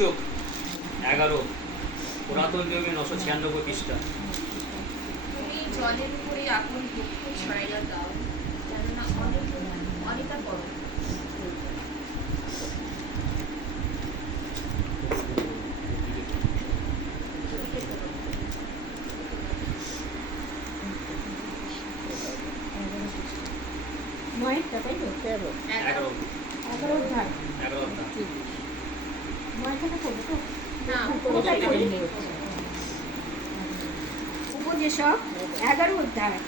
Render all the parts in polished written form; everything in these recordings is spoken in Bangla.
অশোক 11 পুরাতন নিয়মে 996 খ্রিস্টা। তুমি জলের উপরে আগুন বৃক্ষ ছড়াইয়া দাও, কেননা অনেকটা করো। নয়টা তাই তো? 11 11 অধ্যায়। 11 নয়টা করবো তো? না, কোথায় করি? উপদেশক 11 অধ্যায়।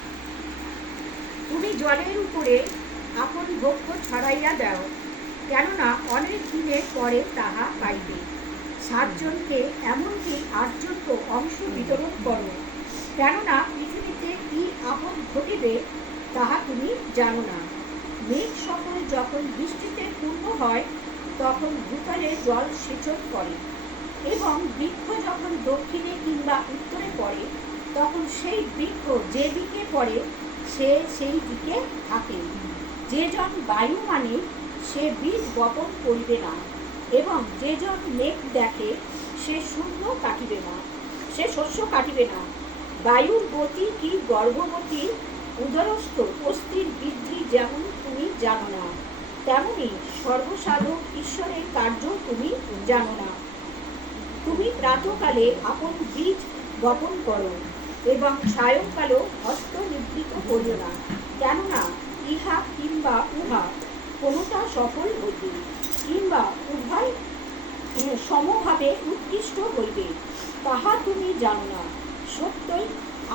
তুমি জলের উপরে আপন বক্ষ ছড়াইয়া দাও, কেননা অনেক দিনের পরে তাহা পাইবে। 7 জনকে এমনকি 8 জনকে অংশ বিতরণ করো, কেননা পৃথিবীতে কি আপদ ঘটিবে তাহা তুমি জানো না। মেঘ সকল যখন বৃষ্টিতে পূর্ণ হয়, তখন ভূতলে জল সেচন করে, এবং বৃক্ষ যখন দক্ষিণে কিংবা উত্তরে পড়ে, তখন সেই বৃক্ষ যে দিকে পড়ে সে সেই দিকে থাকে। যে জন বায়ু মানে সে বীজ বপন করিবে না, এবং যে জন মেঘ দেখে সে শস্য কাটিবে না। বায়ুর গতি কি গর্ভবতী উদরস্থ অস্থির বৃদ্ধি যেমন তুমি জানো না, তেমনি সর্বসাধক ঈশ্বরের কার্য তুমি জানো না। তুমি প্রাতকালে আপন বীজ বপন করো, এবং সায়ংকালেও হস্ত নিবৃত করিও না, কেননা ইহা কিংবা উহা কোনোটা সফল হইবে, কিংবা উভয় সমভাবে উৎকৃষ্ট হইবে, তাহা তুমি জানো না। সত্যই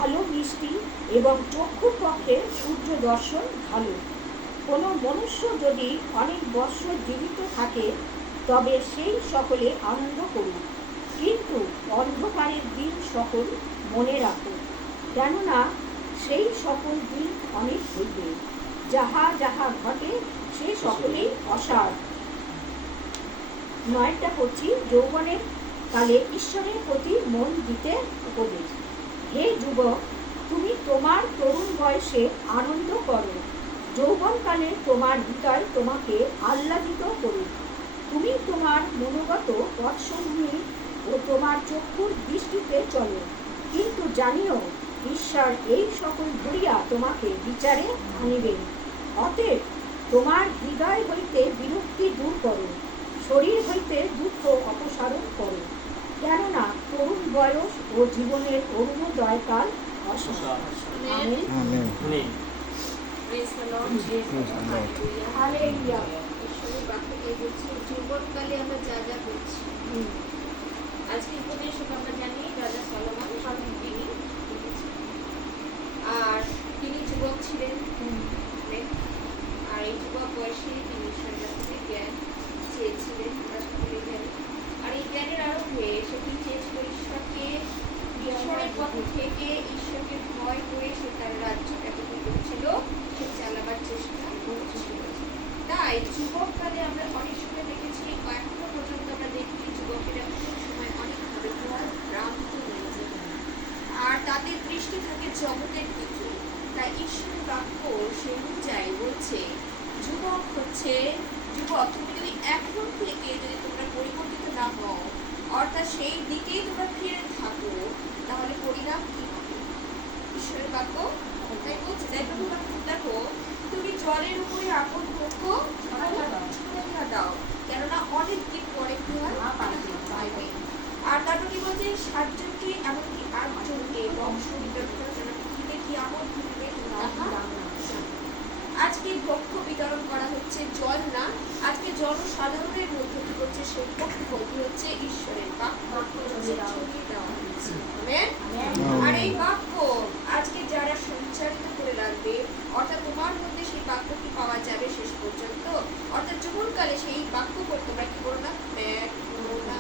আলো বৃষ্টি এবং চক্ষুর পক্ষে সূর্য দর্শন ভালো। কোনো মনুষ্য যদি অনেক বৎসর জীবিত থাকে, তবে সেই সকলে আনন্দ করুক, কিন্তু অন্ধকারের দিন সকল মনে রাখো, কেননা সেই সকল দিন অনেক হইবে। যাহা যাহা ঘটে সে সকলেই অসার। 9টা পড়ছি। যৌবনের কালে ঈশ্বরের প্রতি মন দিতে উপদেশ। হে যুবক, তুমি তোমার তরুণ বয়সে আনন্দ করো, যৌবনকালে তোমার হৃদয় তোমাকে আহ্লাদিত করুক। তুমি তোমার মনোগত পথসমূহে ও তোমার চক্ষুর দৃষ্টিতে চলো, কিন্তু জানিও ঈশ্বর এই সকল ধরিয়া তোমাকে বিচারে আনিবেন। অতএব তোমার হৃদয় হইতে বিরক্তি দূর করো, শরীর হইতে দুঃখ অপসারণ করো, কেননা তরুণ বয়স ও জীবনের অরুণোদয়কাল অশেষ। Amen. Amen. Praise the Lord. Hallelujah. Hallelujah. ঈশ্বরের বাক্যে বলছে, যৌবনকালে আমরা যা যা করছি। আজকে উপদেশক আমরা জানি রাজা সলোমন, তিনি আর তিনি যুবক ছিলেন, আর এই যুবক বয়সে তিনি ঈশ্বরের কাছ থেকে জ্ঞান চেয়েছিলেন। আর এই জ্ঞানের আরম্ভে সে কি চেয়েছিল? ঈশ্বরের পথ থেকে ঈশ্বরকে ভয় করে সে তার রাজ্যটাকে কি করেছিল? সে চালাবার চেষ্টা করছিল। তাই যুবককালে আমরা অনেক সময় দেখেছি, এখনো পর্যন্ত আমরা দেখছি যুবকেরা অনেক সময় অনেকভাবে ভ্রান্ত হয়ে যায়, আর তাদের দৃষ্টি থাকে জগতের দিকে। তাই ঈশ্বরের বাক্য সে অনুযায়ী বলছে, যুবক তুমি যদি এখন থেকে যদি তোমরা পরিবর্তিত না হও, অর্থাৎ সেই দিকেই তোমরা ফিরে থাকো, তাহলে পরিণাম কি হবে? ঈশ্বরের বাক্য তাই বলছে। তাই প্রভু বাক্য দেখো, তুমি জলের উপরে আপন বক্ষ ছড়াইয়া দাও, কেননা অনেক দিন পরে কি হয়? পাইবে। আর তারপর কি বলছে? 7 জনকে এমনকি 8 জনকে বংশ বিতরণ করা, যেন পৃথিবীতে কি আপদ ঘটবে তাহা। আজকে বক্ষ বিতরণ করা হচ্ছে, জল না, আজকে জনসাধারণের মধ্যে কি করছে? সেই বক্ষ কি হচ্ছে? ঈশ্বরের বাক্য ছড়িয়ে দেওয়া হচ্ছে। আমেন। আর এই বাক্য আজকে যারা সঞ্চারিত করে রাখবে, অর্থাৎ তোমার মধ্যে সেই বাক্য কি পাওয়া যাবে শেষ পর্যন্ত, অর্থাৎ যৌবনকালে সেই বাক্য করে তোমরা কি করো না? ত্যাগ করো না।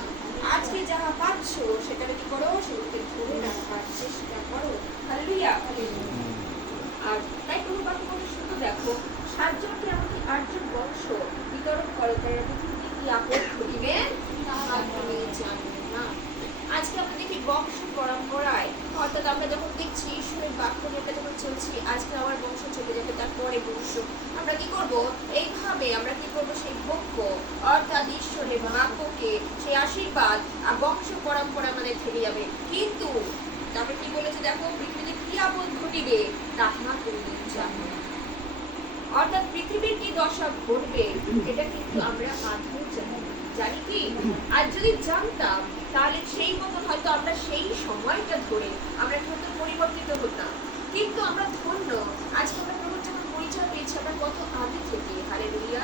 আজকে যাহা পাচ্ছ সেটাকে কি করো? সেগুলোকে ধরে রাখার চেষ্টা করো। হালেলুয়া। আর তাই কোনো বাক্য বলে শুধু দেখো, 7 জনকে এমনকি 8 জন বংশ বিতরণ করো, তাই পৃথিবীতে কি আপদ ঘটিবে তাহা তুমি জানো না। আজকে আমরা দেখি বংশ পরম্পরায়, অর্থাৎ আমরা যখন দেখছি ঈশ্বরের বাক্য যেটা যখন চলছি, আজকে আমার বংশ চলে যাবে, তারপরে বংশ, আমরা কি করব? এইভাবে আমরা কি করব? সেই বক্ষ অর্থাৎ ঈশ্বরের বাক্যকে, সেই আশীর্বাদ আর বংশ পরম্পরা আমাদের থেকে যাবে। কিন্তু তারপরে কি বলেছে দেখো, পৃথিবীতে কি আপদ ঘটিবে তাহা তুমি জানো না। অর্থাৎ পৃথিবীর কি দশা ঘটবে এটা কিন্তু আমরা আদৌ জানি না। জানি কি? আর যদি জানতাম তাহলে সেই মতন হয়তো আমরা সেই সময়টা ধরে আমরা কিন্তু পরিবর্তিত হতাম। কিন্তু আমরা ধন্য, আজকে আমরা প্রভুর যখন পরিচয় পেয়েছি, আমরা কত আগে থেকে, হালেলুয়া,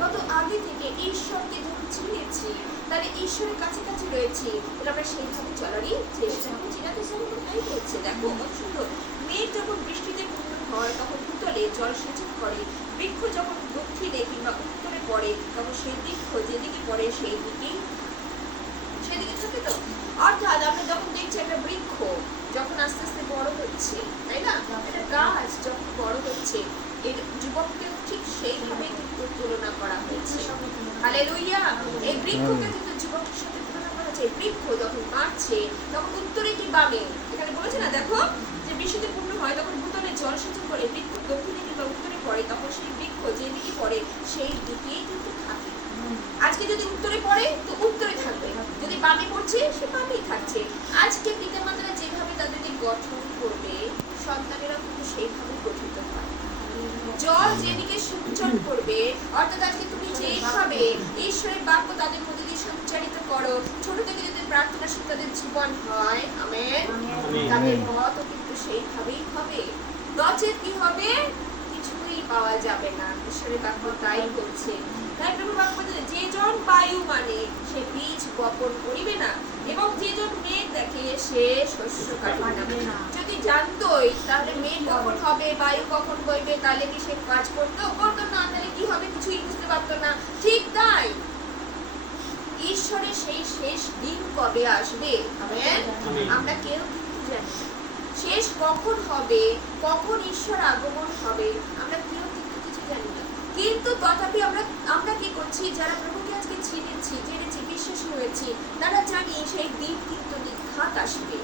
কত আগে থেকে ঈশ্বরকে যখন চিনেছি, তাহলে ঈশ্বরের কাছাকাছি রয়েছি, তাহলে আমরা সেইভাবে চলারই চেষ্টা করছি। না তো সেরকম কোথায় করছে? দেখো কত সুন্দর। মেঘ যখন বৃষ্টিতে পূর্ণ হয় তখন ভূতলে জল সেচন করে, বৃক্ষ যখন দক্ষিণে কিংবা উত্তরে পড়ে তখন সেই বৃক্ষ যেদিকে পড়ে সেই দিকেই সেদিকে থাকে। তো অর্থাৎ আমরা যখন দেখছি একটা বৃক্ষ যখন আস্তে আস্তে বড় হচ্ছে, তাই না, একটা গাছ যখন বড় হচ্ছে, এর যুবককেও ঠিক সেইভাবে কিন্তু তুলনা করা হয়েছে। হালেলুয়া। এই বৃক্ষকে কিন্তু যুবকের সাথে তুলনা করা হয়েছে। বৃক্ষ যখন বাড়ছে তখন উত্তরে কি বামে, এখানে বলেছে না, দেখো যে বৃষ্টিতে পূর্ণ হয় তখন ভূতলে জল সেচন করে, বৃক্ষ দক্ষিণে কিংবা উত্তরে পড়ে তখন সেই বৃক্ষ যেদিকে পড়ে সেই দিকেই কিন্তু থাকে। আজকে যদি উত্তরে পড়ে তো উত্তরে থাকবে, যদি বামে পড়ছে সে বামেই থাকছে। আজকে পিতামাতারা যেভাবে তাদেরকে গঠন করবে, সন্তানেরা কিন্তু সেইভাবে গঠিত হয়। জল যেদিকে সঞ্চার করবে, অর্থাৎ আজকে তুমি যেভাবে ঈশ্বরের বাক্য তাদের মধ্যে দিয়ে সঞ্চারিত করো, ছোট থেকে যদি প্রার্থনাশীল তাদের জীবন হয়, আমেন, তাদের মতও কিন্তু সেইভাবেই হবে। নচেত কি হবে? কিছুই পাওয়া যাবে না। ঈশ্বরের বাক্য তাই বলছে। তাই প্রভু বাক্য বলছে, যে জন বায়ু মানে সে বীজ বপন করিবে না, এবং যে জন মেঘ দেখে সে শস্য কাটিবে না। যদি জানতোই তাহলে মেঘ কখন হবে, বায়ু কখন বইবে, তাহলে কি সে কাজ করতো? করতো না। তাহলে কি হবে? কিছুই বুঝতে পারতো না। ঠিক তাই ঈশ্বরের সেই শেষ দিন কবে আসবে, আমেন, আমরা কেউ কিন্তু জানি না। শেষ কখন হবে, কখন ঈশ্বর আগমন হবে, আমরা কেউ কিন্তু কিছু জানি না। কিন্তু তথাপি আমরা কি করছি? যারা প্রভুকে আজকে চিনেছি, জেনেছি, বিশ্বাসী হয়েছি, তারা জানি সেই দিন কিন্তু নিঘাত আসবে।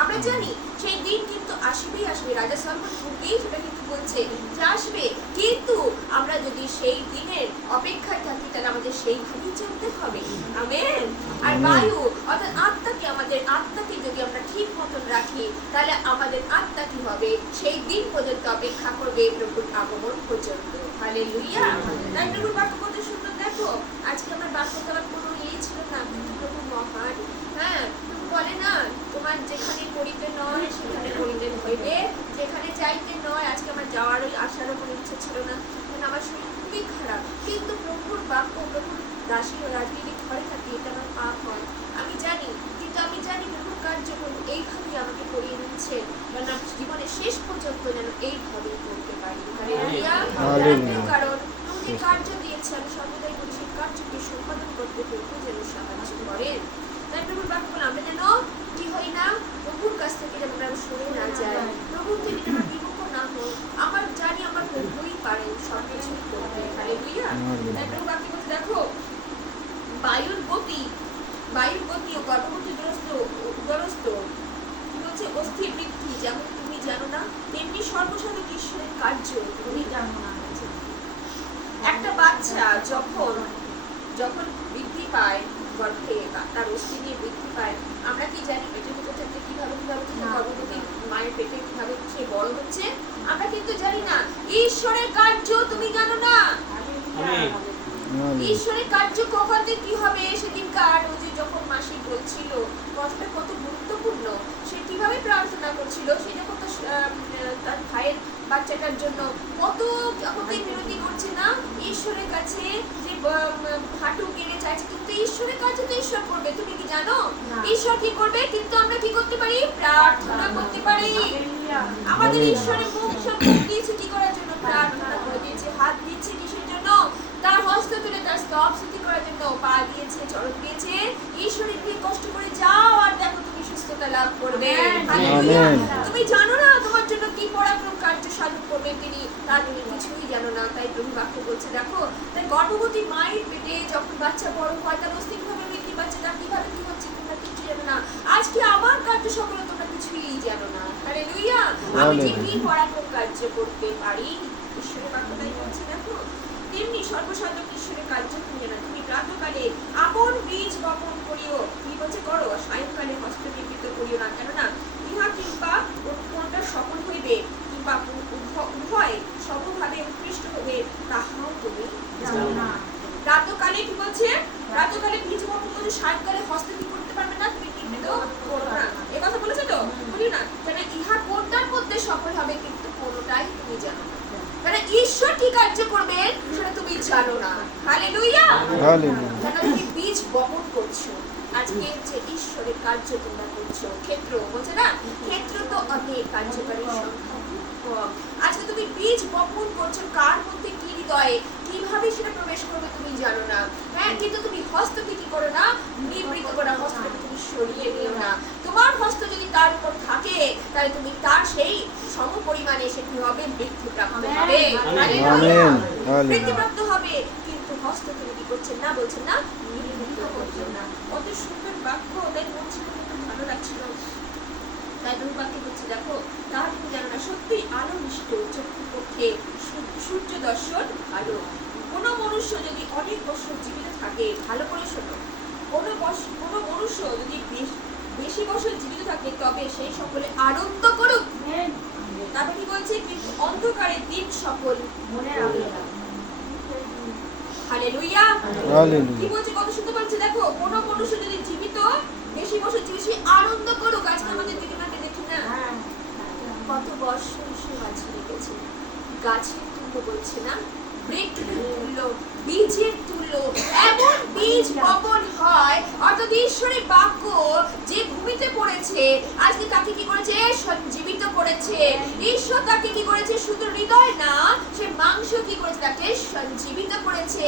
আমরা জানি সেই দিন কিন্তু আসবেই আসবে। রাজা সলোমন পূর্বেই সেটা কিন্তু বলছে যে আসবে। কিন্তু আমরা যদি সেই দিনের অপেক্ষায় থাকি তাহলে আমাদের সেইভাবেই চলতে হবে, আমেন। আর বায়ু অর্থাৎ আত্মাকে, আমাদের আত্মাকে যদি আমরা ঠিক মতন রাখি তাহলে আমাদের আত্মা কি হবে? সেই দিন পর্যন্ত অপেক্ষা করবে, প্রভুর আগমন পর্যন্ত। হালেলুয়া। তাই প্রভুর বাক্য কত সুন্দর। দেখো আজকে আমার বাক্য করার কোনো ছিল না, কিন্তু প্রভু মহান। হ্যাঁ, বলে না, তোমার যেখানে করিতে নয় সেখানে করিতে হইবে, যেখানে যাইতে নয়। আজকে আমার যাওয়ার ওই আসারও কোনো ইচ্ছা ছিল না, কারণ আমার শরীর খুবই খারাপ। কিন্তু প্রভুর বাক্য, প্রভুর দাসী হয়ে আজকে যদি ঘরে থাকি এটা আমার পাপ হয় আমি জানি, কিন্তু আমি জানি প্রভুর কার্য প্রভু এইভাবেই আমাকে করিয়ে দিচ্ছে, কারণ আমি জীবনের শেষ পর্যন্ত যেন এইভাবেই করতে পারি। কারণ প্রভু কার্য দিয়েছে, আমি সর্বদাই বলি সেই কার্যকে সম্পাদন করতে প্রভু যেন সাহায্য করেন। তাই প্রভুর বাক্য বলে আমরা যেন কি হই না, প্রভুর কাছ থেকে যেন আমরা সরে না যাই, প্রভুর থেকে যেন বিমুখ না হই। আমার জানি আমার প্রভুই পারেন সবকিছু করতে। হালেলুয়া। তাই প্রভু বাক্য বলতে দেখো, বায়ুর গতি ও গর্ভবতী উদরস্থ বলছে অস্থির বৃদ্ধি যেমন তুমি জানো না, তেমনি সর্বসাধক ঈশ্বরের কার্য তুমি জানো না। একটা বাচ্চা যখন বৃদ্ধি পায়, গর্ভে তার অস্থি নিয়ে বৃদ্ধি পায়, আমরা কি জানি পেটের ভিতর থেকে কিভাবে গর্ভবতী মায়ের পেটে কিভাবে সে বড় হচ্ছে? আমরা কিন্তু জানি না। ঈশ্বরের কার্য তুমি জানো না। ঈশ্বরের কার্য কখন কি হবে সেদিনকার, ওই যে যখন মাসি বলছিল কথাটা কত গুরুত্বপূর্ণ, সে কিভাবে প্রার্থনা করছিল, সে যখন তার ভাইয়ের বাচ্চাটার জন্য কত মিনতি করছে না ঈশ্বরের কাছে, যে হাঁটু গেড়ে চাইছে। কিন্তু ঈশ্বরের কাছে তো ঈশ্বর করবে, তুমি কি জানো? ঈশ্বর কি করবে? কিন্তু আমরা কি করতে পারি? প্রার্থনা করতে পারি। আমাদের ঈশ্বরের মুখ দিয়েছে কি করার জন্য? প্রার্থনা করে দিয়েছে। হাত দিয়েছে কিসের জন্য? তার হস্ত তুলে তার স্তব স্থিতি করার জন্য। পা দিয়েছে, চরণ দিয়েছে। ঈশ্বরের কি কষ্ট করে যাও আর দেখো তুমি সুস্থতা লাভ করবে। তুমি জানো না তোমার জন্য কি পরাক্রম কার্য সাধন করবেন তিনি, তা তুমি কিছুই জানো না। তাই প্রভু বাক্য বলছে দেখো, তাই গর্ভবতী মায়ের পেটে যখন বাচ্চা বড় হয় তার অস্থি কিভাবে বৃদ্ধি পাচ্ছে, তার কিভাবে কি হচ্ছে তোমরা কিছু জানো না। আজকে আমার কার্য সকলে তোমরা কিছুই জানো না। আমি যে কি পরাক্রম কার্য করতে পারি, ঈশ্বরের বাক্য তাই বলছে। দেখো, তেমনি সর্বসাধক ঈশ্বরের কার্য তুমি জানো। তুমি প্রাতঃকালে আপন বীজ বপন করিও, কি বলছে করো, সায়ংকালে হস্ত নির্মিত করিও না, কেননা ইহা কিংবা কোনটা সফল হইবে কিংবা উভয় সমভাবে উৎকৃষ্ট হবে তাহাও তুমি জানো না। প্রাতঃকালে কি বলছে, প্রাতঃকালে বীজ বপন করে সায়ংকালে হস্তে কি করতে পারবে না, তুমি নির্মিত করো না, এ কথা বলেছে তো, বলি না, কেন ইহা কোনটার মধ্যে সফল হবে কিন্তু কোনটাই তুমি জানো না, কারণ ঈশ্বর কি কার্য করবেন সেটা তুমি জানো না। Hallelujah, hallelujah. কেন তুমি বীজ বপন করছো, আজকে যে ঈশ্বরের কার্য তোমরা করছো, ক্ষেত্র বলছে না, ক্ষেত্র তো অনেক, কার্যকারী সংখ্যা খুব কম। আজকে তুমি বীজ বপন করছো, কার মধ্যে কি হৃদয়ে কিভাবে সেটা প্রবেশ করবে তুমি জানো না। হ্যাঁ, কিন্তু তুমি হস্তকে কি করো না, নিবৃত করো, হস্তকে তুমি সরিয়ে নিও না। তোমার হস্ত যদি তার উপর থাকে তাহলে তুমি তার সেই সম পরিমাণে সে কি হবে, বৃদ্ধিপ্রাপ্ত হবে। হালেলুয়া, বৃদ্ধিপ্রাপ্ত হবে, কিন্তু হস্ত তুমি কি করছেন না, বলছেন না, নিবৃত করছেন না। কত সুন্দর বাক্য, তাই বলছি, খুব ভালো লাগছিল। তাই তুমি বাক্য বলছি, দেখো, তার তুমি জানো না, সত্যি আলো মিষ্ট চক্ষুর পক্ষে সূর্য দর্শন আলো। কোন মনুষ্য যদি অনেক বছর জীবিত থাকে, ভালো করে শোনো, কোন মনুষ্য যদি বেশি বছর জীবিত থাকে তবে সেই সকলে আনন্দ করুক। তারপর কি বলছে, কিন্তু অন্ধকারের দিন সকল মনে রাখবে না। হালেলুয়া, কি বলছে, কত সুন্দর বলছে। দেখো, কোন মনুষ্য যদি জীবিত বেশি বছর জীবিত, সে আনন্দ করুক। আজকে আমাদের দিদিমাকে দেখি না, কত বছর সে গাছে রেখেছে, গাছের তুল্য বলছে না, বৃক্ষের তুল্য, বীজের তুল্য। এমন বীজ বপন হয়, অর্থাৎ ঈশ্বরের বাক্য যে ভূমিতে পড়েছে, আজকে তাকে কি করেছে, সঞ্জীবিত করেছে। ঈশ্বর তাকে কি করেছে, শুধু হৃদয় না, সে মাংস কি করেছে, তাকে সঞ্জীবিত করেছে।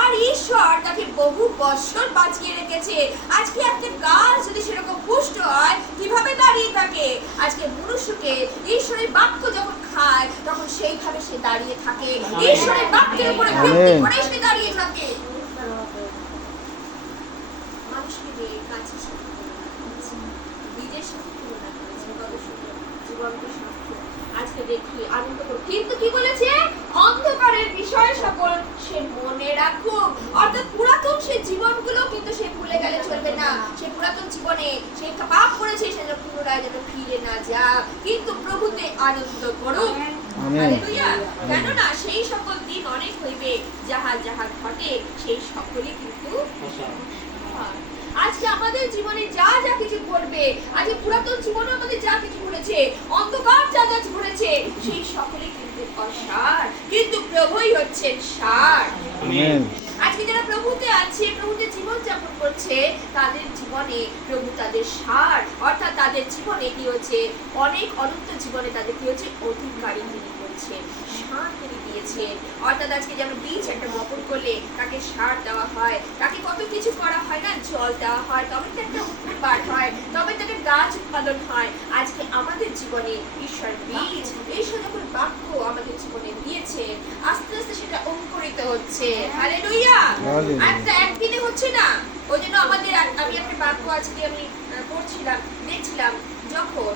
আর ঈশ্বর তাকে বহু বছর বাঁচিয়ে রেখেছে। আজকে একটা গাছ যদি সেরকম পুষ্ট হয়, কিভাবে দাঁড়িয়ে থাকে? আজকে মনুষ্যকে ঈশ্বরের বাক্য যখন খায়, তখন সেইভাবে সে দাঁড়িয়ে থাকে, ঈশ্বরের বাক্যের উপরে ভিত্তি করে সে দাঁড়িয়ে থাকে। মানুষকে নিয়ে গাছের সাথে তুলনা করেছে, বীজের সাথে তুলনা করেছে, কত সুন্দর জীবনকে সাথে। আজকে দেখি আনন্দ করো, কিন্তু কি বলেছে, অন্ধকারের বিষয় সকল সে মনে রাখুক। অর্থাৎ পুরাতন সে জীবনগুলো কিন্তু সে ভুলে গেলে চলবে না। সে পুরাতন জীবনে সে পাপ করেছে, সে যেন পুনরায় যেন ফিরে না যা, কিন্তু প্রভুতে আনন্দ করুক। হালেলুয়া, কেননা সেই সকল দিন অনেক হইবে, যাহা যাহা ঘটে সেই সকলই কিন্তু আজকে আমাদের জীবনে যা যা কিছু ঘটবে, আজকে পুরাতন জীবনে আমাদের যা কিছু ঘটেছে, অন্ধকার যা যা ঘটেছে, সেই সকলে কিন্তু অসার, কিন্তু প্রভুই হচ্ছেন সার। আজকে যারা প্রভুতে আছে, প্রভুতে জীবন যাপন করছে, তাদের জীবনে প্রভু তাদের সার, অর্থাৎ তাদের জীবনে কি হচ্ছে, অনেক অনন্ত জীবনে তাদের কি হচ্ছে, অধিকারী তিনি করছে, সার তিনি দিয়েছেন। অর্থাৎ আজকে যেমন বীজ একটা বপন করলে তাকে সার দেওয়া হয়, তাকে কত কিছু করা হয় না, জল দেওয়া হয়, তবে তো একটা উৎপাদন বার হয়, তবে তাকে গাছ উৎপাদন হয়। আজকে আমাদের জীবনে ঈশ্বর বীজ, ঈশ্বর যখন বাক্য আমাদের জীবনে দিয়েছেন, আস্তে আস্তে সেটা অঙ্কুরিত হচ্ছে। হালেলুয়া, একটা একদিনে হচ্ছে না। ওই জন্য আমাদের, আমি একটা বাক্য আজকে আমি পড়ছিলাম, দেখছিলাম, যখন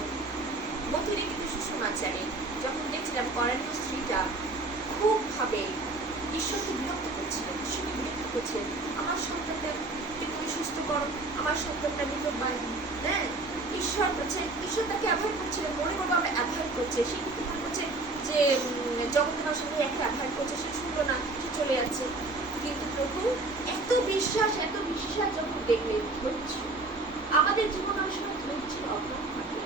মথুলিখিত সুসমাচারে যখন দেখছিলাম করেন্থীয় স্ত্রীটা খুব ভাবে ঈশ্বরকে বিরক্ত করছিলেন, ঈশ্বরকে বিরক্ত করছেন, আমার সন্তানটাকে তুমি সুস্থ করো, আমার সন্তানটা মৃত পায়। হ্যাঁ, ঈশ্বর বলছে, ঈশ্বর তাকে অ্যাভয়েড করছিলেন, মনে করবো আমরা অ্যাভয়েড করছে, সে কিন্তু মনে করছে যে জগন্নাথের সঙ্গে একে অ্যাভয়েড করছে, সে শুনলো না, সে চলে যাচ্ছে। কিন্তু প্রভু এত বিশ্বাস যখন দেখলেন, ধৈর্য, আমাদের জীবন অনেক সময় ধৈর্যের অভাব থাকে,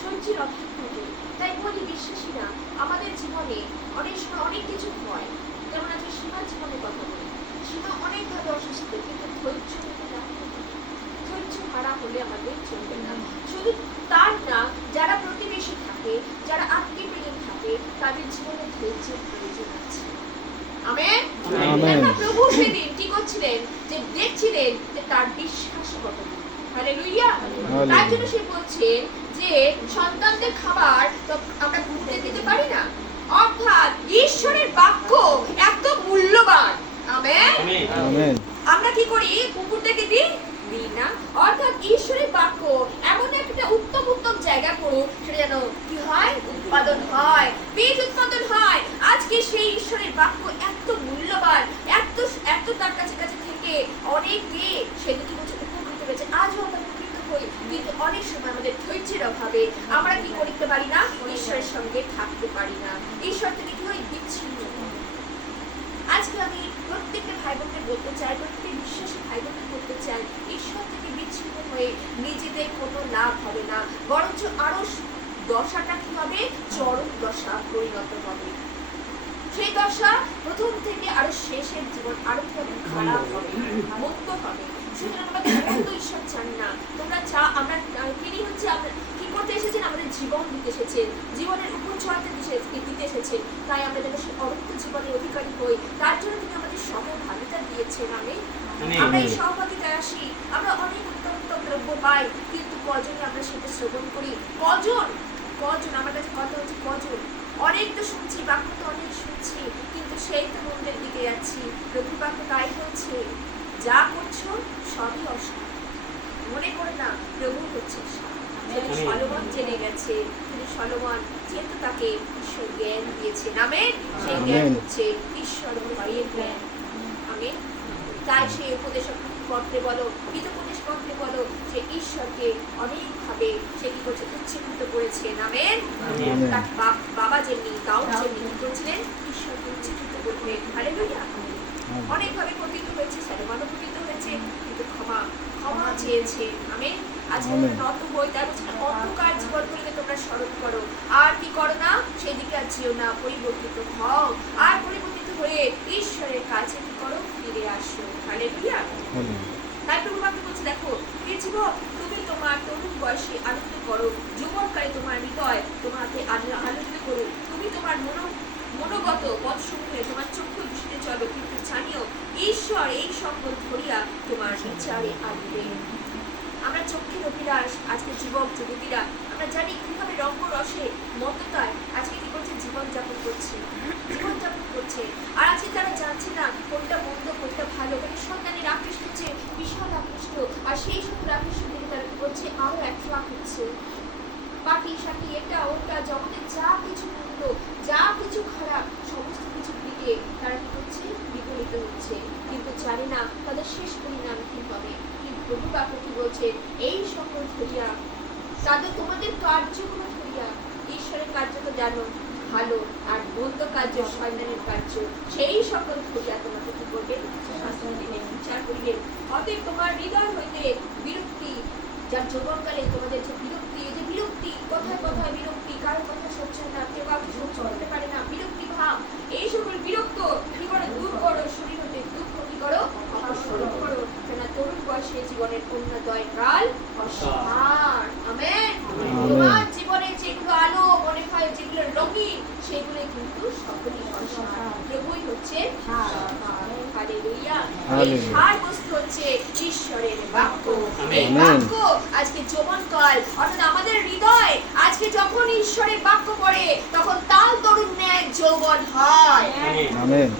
সহ্যের অভাব থাকে। তাই বলি, বিশ্বাসীরা আমাদের জীবনে অনেক সময় অনেক কিছু হয়, যেমন আজকে সীমার জীবনের কথা বলি, সীমা অনেকভাবে অসুস্থ, কিন্তু ধৈর্য হারা হলে আমাদের চলবে না। শুধু তার না, যারা প্রতিবেশী থাকে, যারা আত্মীয় প্রিয়জন থাকে, তাদের জীবনে ধৈর্যের প্রয়োজন আছে। আমেন। প্রভু সেদিন কি করছিলেন, যে দেখছিলেন যে তার বিশ্বাস কত। হালেলুয়া, তার জন্য সে বলছেন যে সন্তানদের খাবার তো আমরা ঘুরতে দিতে পারি না, অর্থাৎ ঈশ্বরের বাক্য এত মূল্যবান। আমেন। আমরা কি করি, কুকুরদেরকে দিই, দিই না। অর্থাৎ ঈশ্বরের বাক্য এমন একটা উত্তম উত্তম জায়গা পড়ুক, সেটা যেন কি হয়, উৎপাদন হয়, বীজ উৎপাদন হয়। আজকে সেই ঈশ্বরের বাক্য এত মূল্যবান, এত এত তার কাছে কাছে থেকে অনেকে সেদিকে বলছে উপকৃত হয়েছে। আজও আমরা উপকৃত হই, কিন্তু অনেক সময় আমাদের ধৈর্যের অভাবে আমরা কি করতে পারি না, ঈশ্বরের সঙ্গে থাকতে পারি না, ঈশ্বর থেকে কি হয়, বিচ্ছিন্ন। আজকে আমি প্রত্যেকটা ভাই বোনকে বলতে চাই, প্রত্যেক বিশ্বাসী ভাই বোনকে বলতে চাই, ঈশ্বর থেকে বিচ্ছিন্ন হয়ে নিজেদের কোনো লাভ হবে না, বরঞ্চ আরো দশাটা কি হবে, চরম দশা পরিণত হবে। সেই দশা প্রথম থেকে আরো শেষের জীবন আরো কি হবে, খারাপ হবে, মন্দ হবে। সুতরাং আমাদের মন্দ ঈশ্বর চান না। তোমরা আমরা তিনি হচ্ছে আমরা কি করতে এসেছেন, আমাদের জীবন দিতে এসেছেন, জীবনের উপর চড়াতে দিতে এসেছেন। তাই আমরা যেন সেই অনন্ত জীবনের অধিকারী হই, তার জন্য তিনি আমাদের সহভাগিতা দিয়েছেন। আমরা এই সহভাগিতায় আসি, আমরা অনেক উত্তম উত্তম দ্রব্য পাই, কিন্তু কজনে আমরা সেটা শ্রবণ করি, কজন আমার কাছে কথা হচ্ছে কজন। অনেক তো শুনছি, বাক্য তো অনেক শুনছি, কিন্তু সেই তো মন্দিরের দিকে যাচ্ছি। প্রভু বাক্য তাই বলছে, যা করছো সবই অসার, মনে করে না প্রভু হচ্ছে সলোমন জেনে গেছে, তিনি সলোমন যেহেতু তাকে ঈশ্বর জ্ঞান দিয়েছেন, আমেন, সেই জ্ঞান হচ্ছে ঈশ্বর ভাইয়ের জ্ঞান, আমেন। তাই সেই উপদেশ পত্রে বলো, হিতোপদেশ পত্রে বলো, যে ঈশ্বরকে অনেকভাবে সে কি করছে, উচ্চীকৃত করেছেন, আমেন। তার বাবা যেমনি, দাউদ যেমনি কি করেছিলেন, ঈশ্বরকে উচ্চীকৃত করলেন, হালেলুয়া। অনেকভাবে পতিত হয়েছে, সলোমনও পতিত হয়েছে, কিন্তু ক্ষমা চেয়েছে, আমেন। আজকে আমরা নত হই, তাই বলছি অন্ধকার জীবনগুলিকে তোমরা স্মরণ করো, আর কি করো না, সেদিকে আর যেও না, পরিবর্তিত হও, আর পরিবর্তিত হয়ে ঈশ্বরের কাছে কি করো, ফিরে আসো, হালেলুয়া। তাই প্রভু বাক্য বলছে, দেখো হে যুবক, তুমি তোমার তরুণ বয়সে আনন্দ করো, যৌবনকালে তোমার হৃদয় তোমাকে আনন্দ করো, তুমি তোমার মনোগত পথসমূহে তোমার চক্ষু দৃষ্টিতে চলো, কিন্তু জানিও ঈশ্বর এই সকল ধরিয়া তোমার বিচারে আনবেন। আমরা চক্ষের অভিলাষ, আজকে যুবক যুবতীরা আমরা জানি কিভাবে রঙ্গ রসে মত্ততায় আজকে কি করছে, জীবনযাপন করছে। আর আজকে তারা জানছে না কোনটা মন্দ কোনটা ভালো, মানে সন্তানের আকৃষ্ট হচ্ছে, বিশাল আকৃষ্ট, আর সেই সকল আকৃষ্ট দিকে তারা কি করছে, আরো একলাখ হচ্ছে। পাটি সাটি এটা ওটা জগতের যা কিছু মন্দ, যা কিছু খারাপ, সমস্ত কিছুর দিকে তারা কি করছে, বিগলিত হচ্ছে, কিন্তু জানে না তাদের শেষ পরিণাম কি হবে। প্রভু বাক্য কি বলছে, এই সকল ধরিয়া, তাদের তোমাদের কার্যগুলো ধরিয়া, ঈশ্বরের কার্য তো জানো ভালো, আর মন্দ কার্য শয়তানের কার্য, সেই সকল ধরিয়া তোমাকে কি করবে, বিচার করিবে। অতএব তোমার হৃদয় হইতে বিরক্তি, যার যৌবনকালে তোমাদের যে বিরক্তি, এই যে বিরক্তি, কথায় কথায় বিরক্তি, কারো কথা সহ্য হয় না, কেউ কাউকে সহ্য করতে পারে না, বিরক্তি ভাব, এই সকল বিরক্ত কি করো, দূর করো, শরীর হতে দুঃখ কি করো, অপসারণ করো, যেন তরুণ বয়সে জীবনের অন্যদয় কাল অসার, আমেন। তোমার জীবনে যেগুলো আলো মনে হয়, যেগুলো রঙিন, সেগুলো কিন্তু সকলই অসার, প্রভুই হচ্ছে হালেলুয়া। এই সার বস্তু হচ্ছে ঈশ্বরের বাক্য। এই বাক্য আজকে যৌবনকাল, অর্থাৎ আমাদের হৃদয় আজকে যখন ঈশ্বরের বাক্য পড়ে, তখন তাল তরুণ ন্যায় যৌবন হয়, আমেন।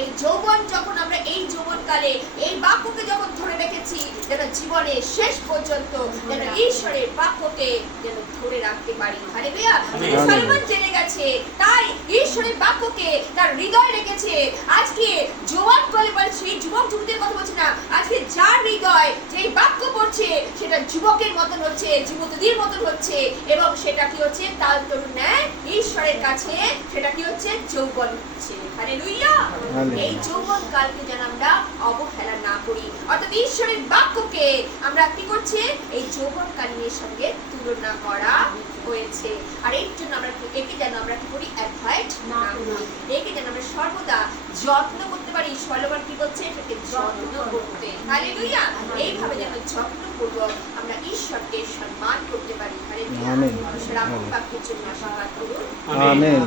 এই যৌবন যখন আমরা এই যৌবনকালে এই বাক্যকে যখন ধরে রেখেছি, যেন জীবনে শেষ পর্যন্ত যেন ঈশ্বরের বাক্যকে যেন ধরে রাখতে পারি, হালেলুয়া। সলোমন জেনে গেছে, তাই ঈশ্বরের বাক্যকে তার হৃদয় রেখেছে। আজকে যৌবনকালে বলছি, যুবক যুবতীদের কথা বলছি না, আজকে যার হৃদয় যেই বাক্য পড়ছে সেটা যুবকের মতন হচ্ছে, যুবতীদের মতন হচ্ছে, এবং সেটা কি হচ্ছে, তাল তরুণ ন্যায় ঈশ্বরের কাছে সেটা কি হচ্ছে, যৌবন হচ্ছে, হালেলুয়া। এই যৌবন কালকে যেন আমরা অবহেলা না করি, অর্থাৎ ঈশ্বরের বাক্যকে আমরা কি করছি, এই যৌবনকালীনের সঙ্গে তুলনা করা হয়েছে। আর এর জন্য আমরা একে যেন আমরা কি করি, অ্যাভয়েড না করি, একে যেন আমরা সর্বদা যত্ন করতে পারি। সলোমন কি করছে, এটাকে যত্ন করতে, হালেলুয়া। এইভাবে যেন যত্নপূর্বক আমরা ঈশ্বরকে সম্মান করতে পারি, হালেলুয়া। ঈশ্বর আপন বাক্যের জন্য আশীর্বাদ করুন, আমেন।